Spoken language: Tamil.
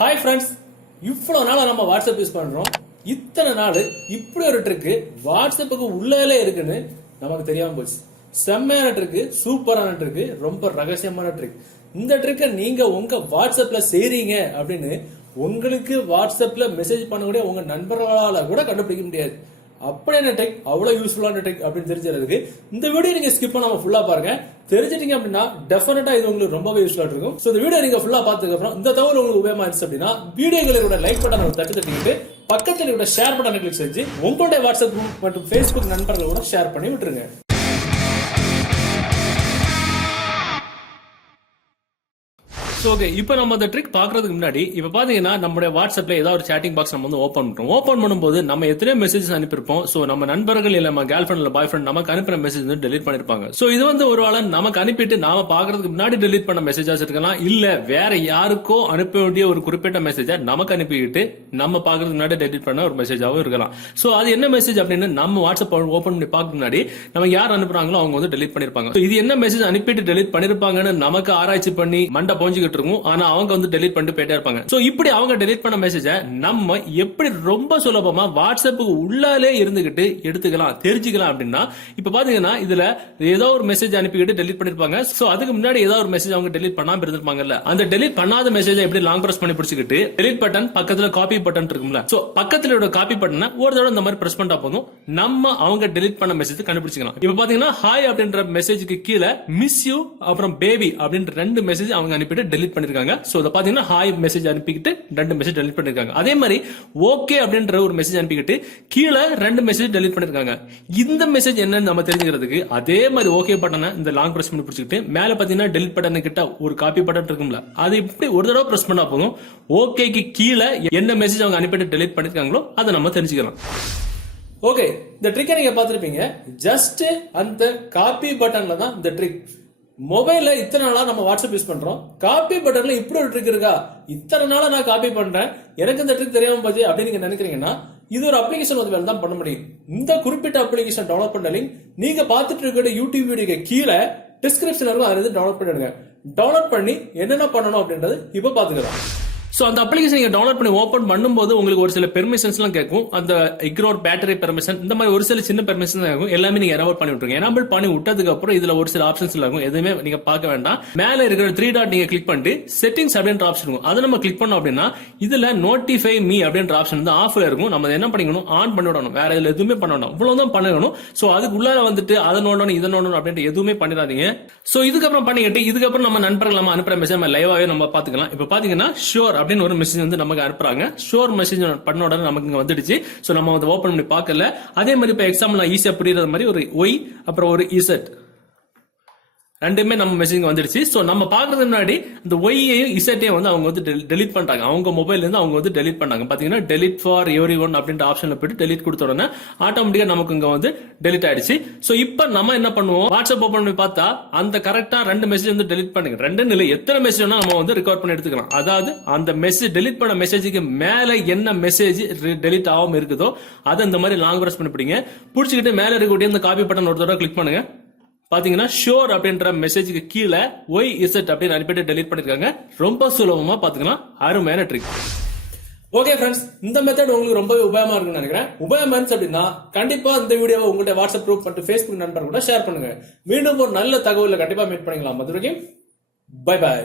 ஹாய் ஃப்ரெண்ட்ஸ், இவ்வளோ நாள் நம்ம வாட்ஸ்அப் யூஸ் பண்றோம். இத்தனை நாள் இப்படி ஒரு ட்ரிக்கு வாட்ஸ்அப்புக்கு உள்ளே இருக்குன்னு நமக்கு தெரியாம போச்சு. செம்மையான ட்ரிக்கு, சூப்பரான ட்ரிக்கு, ரொம்ப ரகசியமான ட்ரிக். இந்த ட்ரிக்கை நீங்க உங்க வாட்ஸ்அப்ல செய்றீங்க அப்படின்னு உங்களுக்கு வாட்ஸ்அப்ல மெசேஜ் பண்ணக்கூடிய உங்க நண்பர்களால கூட கண்டுபிடிக்க முடியாது. அப்படியான ட்ரிக், அவ்வளவு யூஸ்ஃபுல்லான ட்ரிக் அப்படின்னு தெரிஞ்சதுக்கு இந்த வீடியோ நீங்க ஸ்கிப் பண்ணாம ஃபுல்லா பாருங்க. தெரிஞ்சிட்டீங்க அப்படின்னா டெஃபினட்டா இது உங்களுக்கு ரொம்பவே யூஸ்ஃபுல்லா இருக்கும். சோ இந்த வீடியோ நீங்க ஃபுல்லா பார்த்ததுக்கு அப்புறம் இந்த தகவல் உங்களுக்கு உபயோகமா இருந்துச்சு அப்படின்னா வீடியோகளை லைக் பட்டனை தட்டி தட்டிக்கிட்டு பக்கத்தில் கூட ஷேர் பட்டனை கிளிக் செஞ்சு உங்களுடைய வாட்ஸ்அப் குரூப் மற்றும் ஃபேஸ்புக் நண்பர்களோட ஷேர் பண்ணி விட்டுருங்க. ஓகே, இப்போ நம்ம அந்த ட்ரிக் பாக்குறதுக்கு முன்னாடி இப்ப பாத்தீங்கன்னா நம்மளுடைய வாட்ஸ்அப்ல ஏதாவது ஒரு சேட்டிங் பாக்ஸ் நம்ம வந்து ஓபன் பண்றோம். ஓபன் பண்ணும்போது நம்ம எத்தனை மெசேஜ் அனுப்பியிருப்போம். சோ நம்ம நண்பர்கள் இல்ல நம்ம கேர்ள் ஃபிரெண்ட் இல்ல பாய் ஃபிரெண்ட் நமக்கு அனுப்பின மெசேஜ் வந்து டெலிட் பண்ணிருப்பாங்க. சோ இது வந்து ஒரு வேளை நமக்கு அனுப்பிட்டு நாம பாக்குறதுக்கு முன்னாடி டெலிட் பண்ண மெசேஜாஸ் இருக்கலாம், இல்ல வேற யாருக்கோ அனுப்ப வேண்டிய ஒரு குறிப்பிட்ட மெசேஜை நமக்கு அனுப்பிக்கிட்டு நம்ம பாக்குறதுக்கு முன்னாடி டெலிட் பண்ண ஒரு மெசேஜாவும் இருக்கலாம். சோ அது என்ன மெசேஜ் அப்படின்னு நம்ம வாட்ஸ்அப் ஓபன் பண்ணி பார்க்க முன்னாடி நம்ம யார் அனுப்புறாங்களோ அவங்க வந்து டெலிட் பண்ணிருப்பாங்க. இது என்ன மெசேஜ் அனுப்பிட்டு டெலிட் பண்ணிருப்பாங்கன்னு நமக்கு ஆராய்ச்சி பண்ணி மண்டை போஞ்சுக்கிட்டு இருக்கும். ஆனா அவங்க வந்து டெலிட் பண்ணிட்டு போயிட்டே இருப்பாங்க. சோ இப்படி அவங்க டெலிட் பண்ண மெசேஜ நம்ம எப்படி ரொம்ப சுலபமா வாட்ஸ்அப்புக்கு உள்ளாலே இருந்துகிட்டு எடுத்துக்கலாம், தெரிஞ்சுக்கலாம் அப்படின்னா இப்ப பாத்தீங்கன்னா இதுல ஏதோ ஒரு மெசேஜ் அனுப்பிக்கிட்டு டெலிட் பண்ணிருப்பாங்க. சோ அதுக்கு முன்னாடி ஏதோ ஒரு மெசேஜ் அவங்க டெலிட் பண்ணாம இருந்திருப்பாங்கல்ல, அந்த டெலிட் பண்ணாத மெசேஜ் எப்படி லாங் பிரஸ் பண்ணி பிடிச்சிக்கிட்டு டெலிட் பட்டன் பக்கத்துல காப்பி பட்டன் இருக்கும்ல, சோ பக்கத்துல காப்பி பட்டனை ஒரு தடவை இந்த மாதிரி பிரஸ் பண்ணா போதும் நம்ம அவங்க டெலிட் பண்ண மெசேஜ் கண்டுபிடிச்சிக்கலாம். இப்ப பாத்தீங்கன்னா ஹாய் அப்படின்ற மெசேஜுக்கு கீழே மிஸ் யூ அப்புறம் பேபி அப்படின்ற ரெண்டு மெசேஜ் அவங்க அனுப்பிட்டு டெலிட் பண்ணிருக்காங்க. சோ இத பாத்தீங்கன்னா ஹாய் மெசேஜ் அனுப்பிக்கிட்டு ரெண்டு மெசேஜ் டெலிட் பண்ணிருக்காங்க. அதே மாதிரி ஓகே அப்படின்ற ஒரு மெசேஜ் அனுப்பிக்கிட்டு கீழே ரெண்டு மெசேஜ் டெலிட் பண்ணிருக்காங்க. இந்த மெசேஜ் என்னன்னு நம்ம தெரிஞ்சுக்கிறதுக்கு அதே மாதிரி ஓகே பட்டனை இந்த லாங் பிரஸ் பண்ணி பிடிச்சிக்கிட்டு மேல பாத்தீங்கன்னா டெலிட் பட்டன் கிட்ட ஒரு காப்பி பட்டன் இருக்கும்ல, அது இப்படி ஒரு தடவை பிரஸ் பண்ணா போதும் ஓகேக்கு கீழே என்ன மெசேஜ் அவங்க அனுப்பிட்டு டெலிட் பண்ணிருக்காங்களோ அதை நம்ம தெரிஞ்சுக்கலாம். ஓகே, இந்த ட்ரிக்கை நீங்க பாத்திருப்பீங்க. ஜஸ்ட் அந்த காப்பி பட்டன்ல தான் இந்த ட்ரிக். மொபைல்ல இத்தனை நாளா நம்ம வாட்ஸ்அப் யூஸ் பண்றோம், காப்பி பட்டன்ல இப்படி ஒரு ட்ரிக் இருக்கா, இத்தனை நாளா நான் காப்பி பண்றேன் எனக்கு இந்த ட்ரிக் தெரியாம போச்சு அப்படின்னு நீங்க நினைக்கிறீங்கன்னா இது ஒரு அப்ளிகேஷன் வந்து வேலை தான் பண்ண முடியும். இந்த குறிப்பிட்ட அப்ளிகேஷன் டவுன்லோட் பண்ண லிங்க் நீங்க பாத்துட்டு இருக்கிற யூடியூப் வீடியோக்கு கீழே டிஸ்கிரிப்ஷன் இருக்கும், அதை டவுன்லோட் பண்ணிடுங்க. டவுன்லோட் பண்ணி என்னென்ன பண்ணணும் அப்படின்றது இப்ப பாத்துக்கலாம். சோ அந்த அப்ளிகேஷன் நீங்க டவுன்லோட் பண்ணி ஓபன் பண்ணும்போது உங்களுக்கு ஒரு சில பெர்மிஷன்ஸ் எல்லாம் கேட்கும். அந்த இக்னோர் பேட்டரி பெர்மிஷன், இந்த மாதிரி ஒரு சில சின்ன பெர்மிஷன் இருக்கும். எல்லாமே நீங்க எனேபிள் பண்ணி விட்டுருங்க. எனேபிள் பண்ணி விட்டதுக்கு அப்புறம் இதுல ஒரு சில ஆப்ஷன்ஸ் இருக்கும், எதுவுமே நீங்க பார்க்க வேண்டாம். மேல இருக்கிற 3 டாட் நீங்க கிளிக் பண்ணிட்டு செட்டிங்ஸ் அப்படின்ற ஆப்ஷன் இருக்கும், அதை நம்ம கிளிக் பண்ணோம் அப்படின்னா இதுல நோட்டிஃபை மீ அப்படின்ற ஆப்ஷன் வந்து ஆஃப்ல இருக்கும். நம்ம என்ன பண்ணிக்கணும், ஆன் பண்ணி விடணும். வேற இதுல எதுவுமே பண்ண வேண்டாம், இவ்வளவுதான் பண்ணணும். சோ அதுக்கு உள்ளார வந்துட்டு அதை நோடணும் இதை நோடணும் அப்படின்ட்டு எதுவுமே பண்ணிடாதீங்க. சோ இதுக்கப்புறம் பண்ணிக்கிட்டு இதுக்கப்புறம் நம்ம நண்பர்கள் நம்ம அனுப்புற மெசேஜ் நம்ம லைவாவே நம்ம பாத்துக்கலாம். இப்ப பாத்தீங்கன்னா ஷோர் அப்படின்னு ஒரு மெசேஜ் வந்து நமக்கு அனுப்புறாங்க. ஷோர் மெசேஜ் பண்ண உடனே நமக்கு இங்க வந்துடுச்சு. சோ நம்ம வந்து ஓபன் பண்ணி பார்க்கல. அதே மாதிரி இப்ப எக்ஸாம்பிள் நான் ஈஸியா புரியுற மாதிரி ஒரு ஒய் அப்புறம் ஒரு இசட் ரெண்டுமே நம்ம மெசேஜ் வந்துடுச்சு. சோ நம்ம பாக்குறதுக்கு முன்னாடி இந்த ஒய்யையும் இசட்டையும் வந்து அவங்க வந்து டெலிட் பண்றாங்க. அவங்க மொபைல்ல இருந்து அவங்க வந்து டெலிட் பண்ணாங்க. பாத்தீங்கன்னா டெலிட் ஃபார் எவ்ரி ஒன் அப்படின்ற ஆப்ஷன்ல போயிட்டு டெலிட் கொடுத்த உடனே ஆட்டோமேட்டிக்கா நமக்கு இங்க வந்து டெலிட் ஆயிடுச்சு. சோ இப்ப நம்ம என்ன பண்ணுவோம், வாட்ஸ்அப் ஓபன் பண்ணி பார்த்தா அந்த கரெக்டா ரெண்டு மெசேஜ் வந்து டெலிட் பண்ணுங்க. ரெண்டு நிலை எத்தனை மெசேஜ் நம்ம வந்து ரெக்கார்ட் பண்ணி எடுத்துக்கலாம். அதாவது அந்த மெசேஜ் டெலிட் பண்ண மெசேஜுக்கு மேல என்ன மெசேஜ் டெலிட் ஆகாம இருக்குதோ அதை இந்த மாதிரி லாங் பிரஸ் பண்ணி பிடிங்க. பிடிச்சிக்கிட்டு மேல இருக்கக்கூடிய இந்த காப்பி பட்டன் ஒரு தடவை கிளிக் பண்ணுங்க. பாத்தீங்கன்னா ஷோர் அப்படின்ற மெசேஜுக்கு கீழே ஒய் இசட் அப்படின்னு அனுப்பிட்டு டெலிட் பண்ணிருக்காங்க. ரொம்ப சுலபமா பாத்துக்கலாம், அருமையான ட்ரிக். ஓகே ஃப்ரெண்ட்ஸ், இந்த மெத்தட் உங்களுக்கு ரொம்பவே உபயோகமா இருக்குன்னு நினைக்கிறேன். உபயோகமா இருந்துச்சு அப்படின்னா கண்டிப்பா இந்த வீடியோவை உங்களுடைய வாட்ஸ்அப் குரூப் மற்றும் ஃபேஸ்புக் நண்பர் கூட ஷேர் பண்ணுங்க. மீண்டும் ஒரு நல்ல தகவலை கண்டிப்பா மீட் பண்ணிக்கலாம். அது வரைக்கும் பை பாய்.